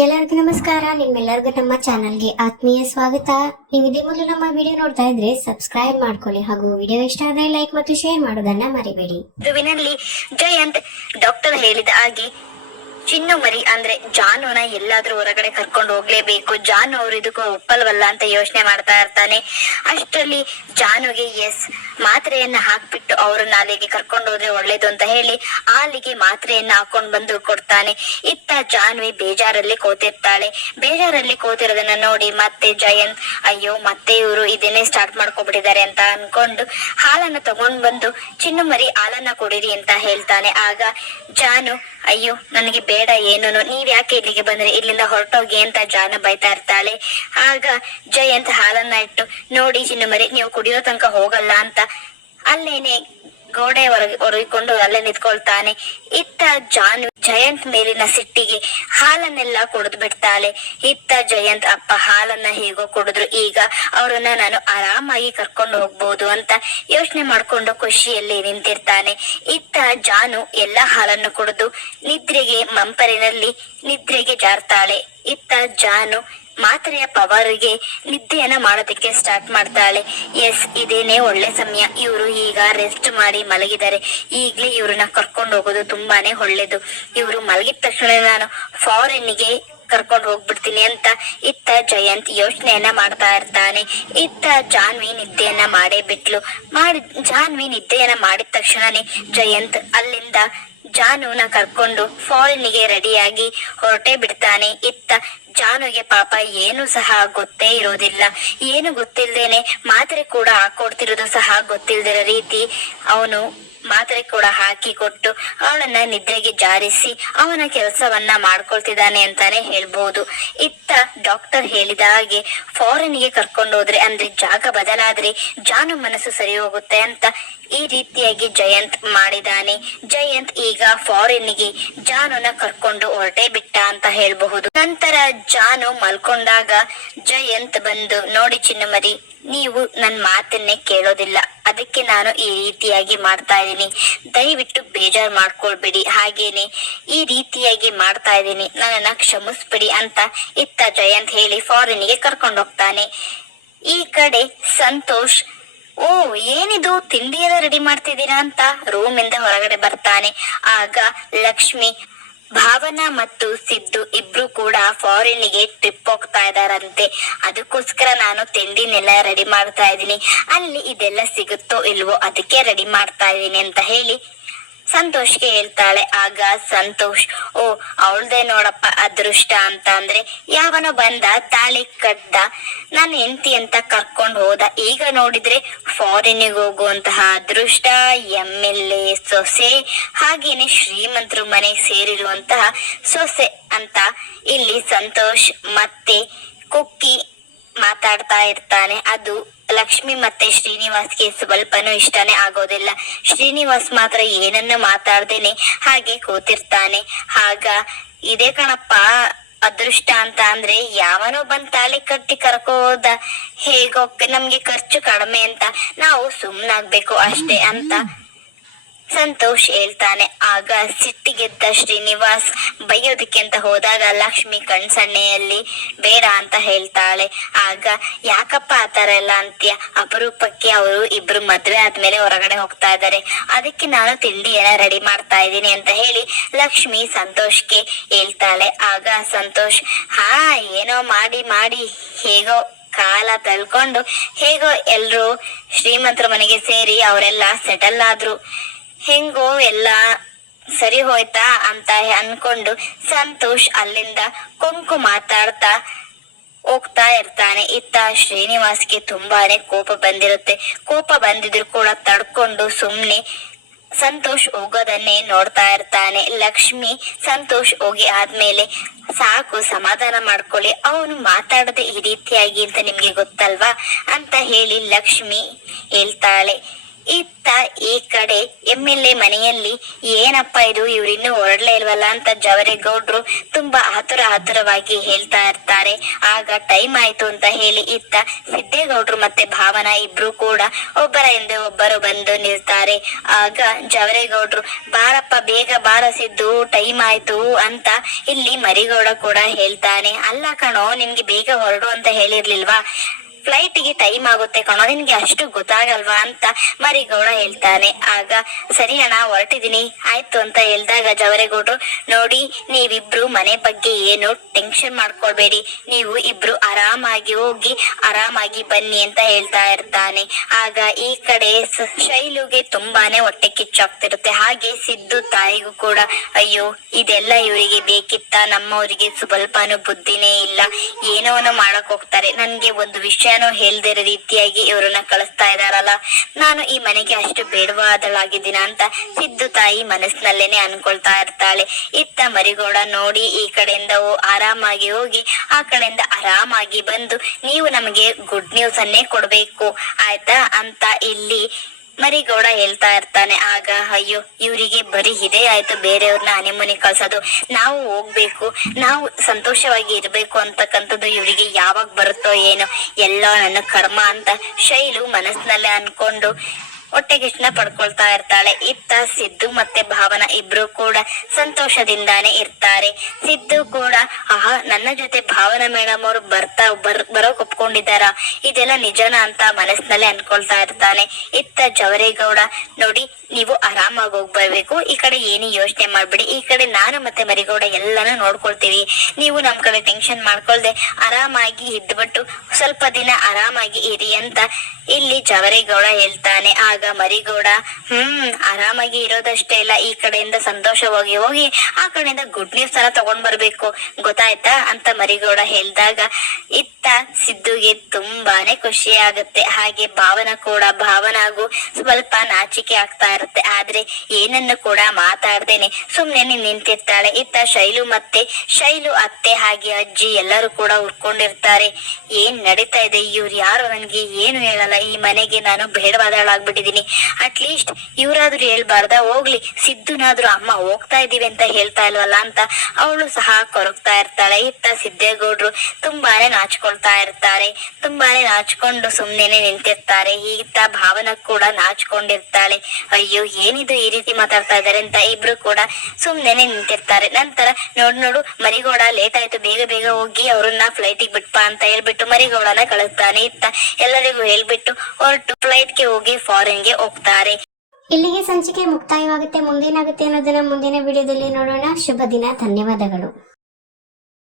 ಎಲ್ಲರಿಗೂ ನಮಸ್ಕಾರ. ನಿಮ್ಮೆಲ್ಲರಿಗೂ ನಮ್ಮ ಚಾನಲ್ಗೆ ಆತ್ಮೀಯ ಸ್ವಾಗತ. ನೀವು ಇದೇ ಮೊದಲು ನಮ್ಮ ವಿಡಿಯೋ ನೋಡ್ತಾ ಇದ್ರೆ ಸಬ್ಸ್ಕ್ರೈಬ್ ಮಾಡ್ಕೊಳ್ಳಿ ಹಾಗೂ ವಿಡಿಯೋ ಇಷ್ಟ ಆದ್ರೆ ಲೈಕ್ ಮತ್ತು ಶೇರ್ ಮಾಡೋದನ್ನ ಮರಿಬೇಡಿ. ಋತುವಿನಲ್ಲಿ ಜಯಂತ್ ಡಾಕ್ಟರ್ ಹೇಳಿದ ಹಾಗೆ ಚಿನ್ನು ಮರಿ ಅಂದ್ರೆ ಜಾನುನ ಎಲ್ಲಾದ್ರೂ ಹೊರಗಡೆ ಕರ್ಕೊಂಡು ಹೋಗ್ಲೇಬೇಕು. ಜಾನು ಅವ್ರು ಇದಕ್ಕೂ ಒಪ್ಪಲ್ವಲ್ಲ ಅಂತ ಯೋಚನೆ ಮಾಡ್ತಾ ಇರ್ತಾನೆ. ಅಷ್ಟರಲ್ಲಿ ಜಾನುಗೆ ಮಾತ್ರೆಯನ್ನ ಹಾಕ್ಬಿಟ್ಟು ಅವ್ರನ್ನ ಅಲ್ಲಿಗೆ ಕರ್ಕೊಂಡು ಹೋದ್ರೆ ಒಳ್ಳೇದು ಅಂತ ಹೇಳಿ ಅಲ್ಲಿಗೆ ಮಾತ್ರೆಯನ್ನ ಹಾಕೊಂಡ್ ಬಂದು ಕೊಡ್ತಾನೆ. ಇತ್ತ ಜಾನ್ವಿ ಬೇಜಾರಲ್ಲಿ ಕೂತಿರ್ತಾಳೆ. ಬೇಜಾರಲ್ಲಿ ಕೂತಿರೋದನ್ನ ನೋಡಿ ಮತ್ತೆ ಜಯಂತ್ ಅಯ್ಯೋ ಮತ್ತೆ ಇವರು ಇದನ್ನೇ ಸ್ಟಾರ್ಟ್ ಮಾಡ್ಕೊಬಿಟ್ಟಿದ್ದಾರೆ ಅಂತ ಅನ್ಕೊಂಡು ಹಾಲನ್ನ ತಗೊಂಡ್ ಬಂದು ಚಿನ್ನು ಮರಿ ಹಾಲನ್ನ ಕುಡೀರಿ ಅಂತ ಹೇಳ್ತಾನೆ. ಆಗ ಜಾನು ಅಯ್ಯೋ ನನಗೆ ಬೇಡ ಏನೂನು, ನೀವ್ ಯಾಕೆ ಇಲ್ಲಿಗೆ ಬಂದ್ರಿ, ಇಲ್ಲಿಂದ ಹೊರಟೋಗಿ ಅಂತ ಜಾನು ಬೈತಾ ಇರ್ತಾಳೆ. ಆಗ ಜಯಂತ್ ಹಾಲನ್ನ ಇಟ್ಟು ನೋಡಿ ಚಿನ್ನು ಮರಿ ನೀವು ಕುಡಿಯೋ ತನಕ ಹೋಗಲ್ಲ ಅಂತ ಅಲ್ಲೇನೆ ಗೋಡೆ ಒರಗಿಕೊಂಡು ಅಲ್ಲೇ ನಿಂತ್ಕೊಳ್ತಾನೆ. ಇತ್ತ ಜಾನು ಜಯಂತ್ ಮೇಲಿನ ಸಿಟ್ಟಿಗೆ ಹಾಲನ್ನೆಲ್ಲ ಕುಡಿದು ಬಿಡ್ತಾಳೆ. ಇತ್ತ ಜಯಂತ್ ಅಪ್ಪ ಹಾಲನ್ನ ಹೇಗೋ ಕುಡಿದ್ರು, ಈಗ ಅವರನ್ನ ನಾನು ಆರಾಮಾಗಿ ಕರ್ಕೊಂಡು ಹೋಗ್ಬೋದು ಅಂತ ಯೋಚನೆ ಮಾಡ್ಕೊಂಡು ಖುಷಿಯಲ್ಲಿ ನಿಂತಿರ್ತಾನೆ. ಇತ್ತ ಜಾನು ಎಲ್ಲಾ ಹಾಲನ್ನು ಕುಡಿದು ನಿದ್ರೆಗೆ ಜಾರ್ತಾಳೆ. ಇತ್ತ ಜಾನು ಮಾತ್ರೆಯ ಪವರ್ಗೆ ನಿದ್ದೆಯನ್ನ ಮಾಡೋದಕ್ಕೆ ಸ್ಟಾರ್ಟ್ ಮಾಡ್ತಾಳೆ. ಇದೇನೇ ಒಳ್ಳೆ ಸಮಯ, ಇವರು ಈಗ ರೆಸ್ಟ್ ಮಾಡಿ ಮಲಗಿದ್ದಾರೆ, ಈಗ್ಲೇ ಇವ್ರನ್ನ ಕರ್ಕೊಂಡು ಹೋಗೋದು ತುಂಬಾನೇ ಒಳ್ಳೇದು. ಇವರು ಮಲಗಿದ ತಕ್ಷಣ ನಾನು ಫಾರಿನ್ಗೆ ಕರ್ಕೊಂಡು ಹೋಗ್ಬಿಡ್ತೀನಿ ಅಂತ ಇತ್ತ ಜಯಂತ್ ಯೋಚನೆಯನ್ನ ಮಾಡ್ತಾ ಇರ್ತಾನೆ. ಇತ್ತ ಜಾನ್ವಿ ನಿದ್ದೆಯನ್ನ ಮಾಡೇ ಬಿಟ್ಲು. ಜಾನ್ವಿ ನಿದ್ದೆಯನ್ನ ಮಾಡಿದ ತಕ್ಷಣನೇ ಜಯಂತ್ ಅಲ್ಲಿಂದ ಜಾನುನ ಕರ್ಕೊಂಡು ಫಾರಿನ್ಗೆ ರೆಡಿಯಾಗಿ ಹೊರಟೇ ಬಿಡ್ತಾನೆ. ಇತ್ತ ಜಾನುಗೆ ಪಾಪ ಏನು ಸಹ ಗೊತ್ತೇ ಇರೋದಿಲ್ಲ. ಏನು ಗೊತ್ತಿಲ್ದೇನೆ ಮಾತ್ರೆ ಕೂಡ ಹಾಕೊಡ್ತಿರೋದು ಸಹ ಗೊತ್ತಿಲ್ದಿರೋ ರೀತಿ ಅವನು ಮಾತ್ರೆ ಕೂಡ ಹಾಕಿ ಕೊಟ್ಟು ಅವನನ್ನ ನಿದ್ರೆಗೆ ಜಾರಿಸಿ ಅವನ ಕೆಲಸವನ್ನ ಮಾಡ್ಕೊಳ್ತಿದ್ದಾನೆ ಅಂತಾನೆ ಹೇಳ್ಬೋದು. ಇತ್ತ ಡಾಕ್ಟರ್ ಹೇಳಿದ ಹಾಗೆ ಫಾರಿನ್ಗೆ ಕರ್ಕೊಂಡು ಹೋದ್ರೆ ಅಂದ್ರೆ ಜಾಗ ಬದಲಾದ್ರೆ ಜಾನು ಮನಸ್ಸು ಸರಿ ಹೋಗುತ್ತೆ ಅಂತ ಈ ರೀತಿಯಾಗಿ ಜಯಂತ್ ಮಾಡಿದಾನೆ. ಜಯಂತ್ ಈಗ ಫಾರಿನ್ಗೆ ಜಾನುನ ಕರ್ಕೊಂಡು ಹೊರಟೇ ಬಿಟ್ಟ ಅಂತ ಹೇಳ್ಬಹುದು. ನಂತರ ಜಾನು ಮಲ್ಕೊಂಡಾಗ ಜಯಂತ್ ಬಂದು ನೋಡಿ ಚಿನ್ನಮರಿ, ನೀವು ನನ್ ಮಾತನ್ನೇ ಕೇಳೋದಿಲ್ಲ, ಅದಕ್ಕೆ ನಾನು ಈ ರೀತಿಯಾಗಿ ಮಾಡ್ತಾ ಇದ್ದೀನಿ, ದಯವಿಟ್ಟು ಬೇಜಾರ್ ಮಾಡ್ಕೊಳ್ಬೇಡಿ, ಹಾಗೇನೆ ಈ ರೀತಿಯಾಗಿ ಮಾಡ್ತಾ ಇದ್ದೀನಿ, ನನ್ನನ್ನ ಕ್ಷಮಿಸ್ಬಿಡಿ ಅಂತ ಇತ್ತ ಜಯಂತ್ ಹೇಳಿ ಫಾರಿನ್ಗೆ ಕರ್ಕೊಂಡು ಹೋಗ್ತಾನೆ. ಈ ಕಡೆ ಸಂತೋಷ್ ಏನಿದು ತಿಂಡಿ ಎಲ್ಲ ರೆಡಿ ಮಾಡ್ತಿದ್ದೀರಾ ಅಂತ ರೂಮ್ ಇಂದ ಹೊರಗಡೆ ಬರ್ತಾನೆ. ಆಗ ಲಕ್ಷ್ಮಿ, ಭಾವನಾ ಮತ್ತು ಸಿದ್ದು ಇಬ್ರು ಕೂಡ ಫಾರಿನ್ಗೆ ಟ್ರಿಪ್ ಹೋಗ್ತಾ ಇದಾರಂತೆ, ಅದಕ್ಕೋಸ್ಕರ ನಾನು ತಿಂಡಿನೆಲ್ಲ ರೆಡಿ ಮಾಡ್ತಾ ಇದ್ದೀನಿ, ಅಲ್ಲಿ ಇದೆಲ್ಲ ಸಿಗುತ್ತೋ ಇಲ್ವೋ ಅದಕ್ಕೆ ರೆಡಿ ಮಾಡ್ತಾ ಇದ್ದೀನಿ ಅಂತ ಹೇಳಿ ಸಂತೋಷ್ಗೆ ಹೇಳ್ತಾಳೆ. ಆಗ ಸಂತೋಷ್ ಅವಳ್ದೇ ನೋಡಪ್ಪ ಅದೃಷ್ಟ ಅಂತ ಅಂದ್ರೆ ಯಾವನೋ ಬಂದ ತಾಳಿ ಕಟ್ಟ ನನ್ನ ಹೆಂಡತಿ ಅಂತ ಕರ್ಕೊಂಡು ಹೋದ, ಈಗ ನೋಡಿದ್ರೆ ಫಾರಿನ್ಗೆ ಹೋಗುವಂತಹ ಅದೃಷ್ಟ, MLA ಸೊಸೆ, ಹಾಗೇನೆ ಶ್ರೀಮಂತರು ಮನೆಗೆ ಸೇರಿರುವಂತಹ ಸೊಸೆ ಅಂತ ಇಲ್ಲಿ ಸಂತೋಷ್ ಮತ್ತೆ ಕುಕ್ಕಿ ಮಾತಾಡ್ತಾ ಇರ್ತಾನೆ. ಅದು ಲಕ್ಷ್ಮಿ ಮತ್ತೆ ಶ್ರೀನಿವಾಸ್ಗೆ ಸ್ವಲ್ಪನೂ ಇಷ್ಟನೇ ಆಗೋದಿಲ್ಲ. ಶ್ರೀನಿವಾಸ್ ಮಾತ್ರ ಏನನ್ನ ಮಾತಾಡ್ದೇನೆ ಹಾಗೆ ಕೂತಿರ್ತಾನೆ. ಆಗ ಇದೇ ಕಣಪ್ಪ ಅದೃಷ್ಟ ಅಂತ ಅಂದ್ರೆ ಯಾವನೋ ಬಂದ್ ತಾಳಿ ಕಟ್ಟಿ ಕರ್ಕೋದ, ಹೇಗೋ ನಮ್ಗೆ ಖರ್ಚು ಕಡಿಮೆ ಅಂತ ನಾವು ಸುಮ್ನಾಗ್ಬೇಕು ಅಷ್ಟೇ ಅಂತ ಸಂತೋಷ್ ಹೇಳ್ತಾನೆ. ಆಗ ಸಿಟ್ಟಿಗೆದ್ದ ಶ್ರೀನಿವಾಸ್ ಬೈಯೋದಕ್ಕೆ ಅಂತ ಹೋದಾಗ ಲಕ್ಷ್ಮಿ ಕಣ್ಸಣ್ಣೆಯಲ್ಲಿ ಬೇಡ ಅಂತ ಹೇಳ್ತಾಳೆ. ಆಗ ಯಾಕಪ್ಪ ಆತರ ಎಲ್ಲ ಅಂತ್ಯ, ಅಪರೂಪಕ್ಕೆ ಅವರು ಇಬ್ರು ಮದ್ವೆ ಆದ್ಮೇಲೆ ಹೊರಗಡೆ ಹೋಗ್ತಾ ಇದ್ದಾರೆ, ಅದಕ್ಕೆ ನಾನು ತಿಂಡಿಯನ್ನ ರೆಡಿ ಮಾಡ್ತಾ ಇದ್ದೀನಿ ಅಂತ ಹೇಳಿ ಲಕ್ಷ್ಮಿ ಸಂತೋಷ್ಗೆ ಹೇಳ್ತಾಳೆ. ಆಗ ಸಂತೋಷ್ ಏನೋ ಮಾಡಿ ಹೇಗೋ ಕಾಲ ತಳ್ಕೊಂಡು ಹೇಗೋ ಎಲ್ರು ಶ್ರೀಮಂತರ ಮನೆಗೆ ಸೇರಿ ಅವರೆಲ್ಲ ಸೆಟಲ್ ಆದ್ರು, ಹೆಂಗೋ ಎಲ್ಲ ಸರಿ ಹೋಯ್ತಾ ಅಂತ ಅನ್ಕೊಂಡು ಸಂತೋಷ್ ಅಲ್ಲಿಂದ ಕೊಂಕು ಮಾತಾಡ್ತಾ ಹೋಗ್ತಾ ಇರ್ತಾನೆ. ಇತ್ತ ಶ್ರೀನಿವಾಸ್ಗೆ ತುಂಬಾನೇ ಕೋಪ ಬಂದಿರುತ್ತೆ. ಕೋಪ ಬಂದಿದ್ರು ಕೂಡ ತಡ್ಕೊಂಡು ಸುಮ್ನೆ ಸಂತೋಷ್ ಹೋಗೋದನ್ನೇ ನೋಡ್ತಾ ಇರ್ತಾನೆ. ಲಕ್ಷ್ಮಿ ಸಂತೋಷ್ ಹೋಗಿ ಆದ್ಮೇಲೆ ಸಾಕು ಸಮಾಧಾನ ಮಾಡ್ಕೊಳ್ಳಿ, ಅವನು ಮಾತಾಡದೆ ಈ ರೀತಿಯಾಗಿ ಅಂತ ನಿಮ್ಗೆ ಗೊತ್ತಲ್ವಾ ಅಂತ ಹೇಳಿ ಲಕ್ಷ್ಮಿ ಹೇಳ್ತಾಳೆ. ಇತ್ತ ಈ ಕಡೆ MLA ಮನೆಯಲ್ಲಿ ಏನಪ್ಪ ಇದು ಇವ್ರಿನ್ನೂ ಹೊರಡ್ಲೇ ಇಲ್ವಲ್ಲ ಅಂತ ಜವರೇಗೌಡ್ರು ತುಂಬಾ ಆತುರವಾಗಿ ಹೇಳ್ತಾ ಇರ್ತಾರೆ. ಆಗ ಟೈಮ್ ಆಯ್ತು ಅಂತ ಹೇಳಿ ಇತ್ತ ಸಿದ್ದೇಗೌಡ್ರು ಮತ್ತೆ ಭಾವನಾ ಇಬ್ರು ಕೂಡ ಒಬ್ಬರ ಹಿಂದೆ ಒಬ್ಬರು ಬಂದು ನಿಲ್ತಾರೆ. ಆಗ ಜವರೇಗೌಡ್ರು ಬಾರಪ್ಪ ಬೇಗ ಬಾರ ಸಿದ್ದು, ಟೈಮ್ ಆಯ್ತು ಅಂತ ಇಲ್ಲಿ ಮರಿಗೌಡ ಕೂಡ ಹೇಳ್ತಾನೆ. ಅಲ್ಲ ಕಣೋ, ನಿನ್ಗೆ ಬೇಗ ಹೊರಡು ಅಂತ ಹೇಳಿರ್ಲಿಲ್ವಾ? ಫ್ಲೈಟ್ಗೆ ಟೈಮ್ ಆಗುತ್ತೆ ಕಣೋ, ನಿನ್ಗೆ ಅಷ್ಟು ಗೊತ್ತಾಗಲ್ವಾ ಅಂತ ಮರಿಗೌಡ ಹೇಳ್ತಾನೆ. ಆಗ ಸರಿ ಅಣ್ಣ ಹೊರಟಿದೀನಿ ಆಯ್ತು ಅಂತ ಹೇಳ್ದಾಗ ಜವರೇಗೌಡ್ರು, ನೋಡಿ ನೀವಿಬ್ರು ಮನೆ ಬಗ್ಗೆ ಏನು ಟೆನ್ಷನ್ ಮಾಡ್ಕೊಳ್ಬೇಡಿ, ನೀವು ಇಬ್ರು ಆರಾಮಾಗಿ ಹೋಗಿ ಆರಾಮಾಗಿ ಬನ್ನಿ ಅಂತ ಹೇಳ್ತಾ ಇರ್ತಾನೆ. ಆಗ ಈ ಕಡೆ ಶೈಲುಗೆ ತುಂಬಾನೇ ಹೊಟ್ಟೆ ಕಿಚ್ಚಾಗ್ತಿರುತ್ತೆ. ಹಾಗೆ ಸಿದ್ದು ತಾಯಿಗೂ ಕೂಡ ಅಯ್ಯೋ ಇದೆಲ್ಲ ಇವರಿಗೆ ಬೇಕಿತ್ತ, ನಮ್ಮವರಿಗೆ ಸ್ವಲ್ಪನೂ ಬುದ್ಧಿನೇ ಇಲ್ಲ, ಏನೋನೋ ಮಾಡಕ್ ಹೋಗ್ತಾರೆ, ನನ್ಗೆ ಒಂದು ವಿಷಯನೂ ಹೇಳ್ದಿರ ರೀತಿಯಾಗಿ ಇವ್ರನ್ನ ಕಳಿಸ್ತಾ ಇದಾರಲ್ಲ, ನಾನು ಈ ಮನೆಗೆ ಅಷ್ಟು ಬೇಡವಾದಳಾಗಿದ್ದೀನ ಅಂತ ಸಿದ್ದು ತಾಯಿ ಮನಸ್ಸಿನಲ್ಲೇನೆ ಅನ್ಕೊಳ್ತಾ ಇರ್ತಾಳೆ. ಇತ್ತ ಮರಿಗೌಡ ನೋಡಿ ಈ ಕಡೆಯಿಂದ ಆರಾಮಾಗಿ ಹೋಗಿ ಆ ಕಡೆಯಿಂದ ಆರಾಮಾಗಿ ಬಂದು ನೀವು ನಮಗೆ ಗುಡ್ ನ್ಯೂಸ್ ಅನ್ನೇ ಕೊಡ್ಬೇಕು ಆಯ್ತಾ ಅಂತ ಇಲ್ಲಿ ಮರಿಗೌಡ ಹೇಳ್ತಾ ಇರ್ತಾನೆ. ಆಗ ಅಯ್ಯೋ ಇವರಿಗೆ ಬರೀ ಇದೇ ಆಯ್ತು, ಬೇರೆಯವ್ರನ್ನ ಹನಿಮೂನಿ ಕಳ್ಸೋದು, ನಾವು ಹೋಗ್ಬೇಕು, ನಾವು ಸಂತೋಷವಾಗಿ ಇರ್ಬೇಕು ಅಂತಕ್ಕಂಥದ್ದು ಇವರಿಗೆ ಯಾವಾಗ ಬರುತ್ತೋ ಏನೋ, ಎಲ್ಲ ನನ್ನ ಕರ್ಮ ಅಂತ ಶೈಲು ಮನಸ್ಸಿನಲ್ಲೇ ಅನ್ಕೊಂಡು ಹೊಟ್ಟೆಗಿಚ್ಚನ್ನ ಪಡ್ಕೊಳ್ತಾ ಇರ್ತಾಳೆ. ಇತ್ತ ಸಿದ್ದು ಮತ್ತೆ ಭಾವನಾ ಇಬ್ರು ಕೂಡ ಸಂತೋಷದಿಂದಾನೇ ಇರ್ತಾರೆ. ಸಿದ್ದು ಕೂಡ ನನ್ನ ಜೊತೆ ಭಾವನಾ ಮೇಡಮ್ ಅವರು ಬರೋಕ್ ಒಪ್ಕೊಂಡಿದ್ದಾರ, ಇದೆಲ್ಲ ನಿಜನಾ ಅಂತ ಮನಸ್ಸಿನಲ್ಲೇ ಅನ್ಕೊಳ್ತಾ ಇರ್ತಾನೆ. ಇತ್ತ ಜವರೇಗೌಡ ನೋಡಿ ನೀವು ಆರಾಮಾಗಿ ಹೋಗ್ಬರ್ಬೇಕು, ಈ ಕಡೆ ಏನು ಯೋಚನೆ ಮಾಡ್ಬಿಡಿ, ಈ ಕಡೆ ನಾನು ಮತ್ತೆ ಮರಿಗೌಡ ಎಲ್ಲಾನು ನೋಡ್ಕೊಳ್ತೀವಿ, ನೀವು ನಮ್ ಕಡೆ ಟೆನ್ಷನ್ ಮಾಡ್ಕೊಳ್ದೆ ಆರಾಮಾಗಿ ಇದ್ಬಿಟ್ಟು ಸ್ವಲ್ಪ ದಿನ ಆರಾಮಾಗಿ ಇರಿ ಅಂತ ಇಲ್ಲಿ ಜವರೇಗೌಡ ಹೇಳ್ತಾನೆ. ಆಗ ಮರಿಗೌಡ ಆರಾಮಾಗಿ ಇರೋದಷ್ಟೇ ಇಲ್ಲ, ಈ ಕಡೆಯಿಂದ ಸಂತೋಷವಾಗಿ ಹೋಗಿ ಆ ಕಡೆಯಿಂದ ಗುಡ್ ನ್ಯೂಸ್ ಅನ್ನ ತಗೊಂಡ್ ಬರ್ಬೇಕು ಗೊತ್ತಾಯ್ತಾ ಅಂತ ಮರಿಗೌಡ ಹೇಳ್ದಾಗ ಇತ್ತ ಸಿದ್ದುಗೆ ತುಂಬಾನೇ ಖುಷಿ ಆಗುತ್ತೆ. ಹಾಗೆ ಭಾವನಾಗೂ ಸ್ವಲ್ಪ ನಾಚಿಕೆ ಆಗ್ತಾ ಇರುತ್ತೆ. ಆದ್ರೆ ಏನನ್ನು ಕೂಡ ಮಾತಾಡ್ದೇನೆ ಸುಮ್ನೆ ನಿಂತಿರ್ತಾಳೆ. ಇತ್ತ ಶೈಲು ಅತ್ತೆ ಹಾಗೆ ಅಜ್ಜಿ ಎಲ್ಲರೂ ಕೂಡ ಉರ್ಕೊಂಡಿರ್ತಾರೆ. ಏನ್ ನಡೀತಾ ಇದೆ, ಇವ್ರು ಯಾರು ನನ್ಗೆ ಏನು ಹೇಳಲ್ಲ, ಈ ಮನೆಗೆ ನಾನು ಬೇಡವಾದಳಾಗ್ಬಿಟ್ಟಿದೀನಿ, ಅಟ್ಲೀಸ್ಟ್ ಇವ್ರಾದ್ರೂ ಹೇಳ್ಬಾರ್ದ, ಹೋಗ್ಲಿ ಸಿದ್ದುನಾದ್ರೂ ಅಮ್ಮ ಹೋಗ್ತಾ ಇದೀವಿ ಅಂತ ಹೇಳ್ತಾ ಇಲ್ವಲ್ಲ ಅಂತ ಅವಳು ಸಹ ಕೊರಗ್ತಾ ಇರ್ತಾಳೆ. ಇತ್ತ ಸಿದ್ದೇಗೌಡ್ರು ತುಂಬಾನೇ ನಾಚ್ಕೊಳ್ತಾ ಇರ್ತಾರೆ, ತುಂಬಾನೇ ನಾಚ್ಕೊಂಡು ಸುಮ್ನೆನೆ ನಿಂತಿರ್ತಾರೆ. ಇತ್ತ ಭಾವನಾ ಕೂಡ ನಾಚ್ಕೊಂಡಿರ್ತಾಳೆ. ಅಯ್ಯೋ ಏನಿದು ಈ ರೀತಿ ಮಾತಾಡ್ತಾ ಇದಾರೆ ಅಂತ ಇಬ್ರು ಕೂಡ ಸುಮ್ನೆನೆ ನಿಂತಿರ್ತಾರೆ. ನಂತರ ನೋಡು ಮರಿಗೌಡ ಲೇಟ್ ಆಯ್ತು, ಬೇಗ ಹೋಗಿ ಅವ್ರನ್ನ ಫ್ಲೈಟಿಗೆ ಬಿಟ್ಪ ಅಂತ ಹೇಳ್ಬಿಟ್ಟು ಮರಿಗೌಡನ ಕಳಿಸ್ತಾನೆ. ಇತ್ತ ಎಲ್ಲರಿಗೂ ಹೇಳ್ಬಿಟ್ಟು ಹೊರಟು ಫ್ಲೈಟ್ಗೆ ಹೋಗಿ ಫಾರಿನ್ಗೆ ಹೋಗ್ತಾರೆ. ಇಲ್ಲಿಗೆ ಸಂಚಿಕೆ ಮುಕ್ತಾಯವಾಗುತ್ತೆ. ಮುಂದೇನಾಗುತ್ತೆ ಅನ್ನೋದನ್ನ ಮುಂದಿನ ವಿಡಿಯೋದಲ್ಲಿ ನೋಡೋಣ. ಶುಭ ದಿನ. ಧನ್ಯವಾದಗಳು.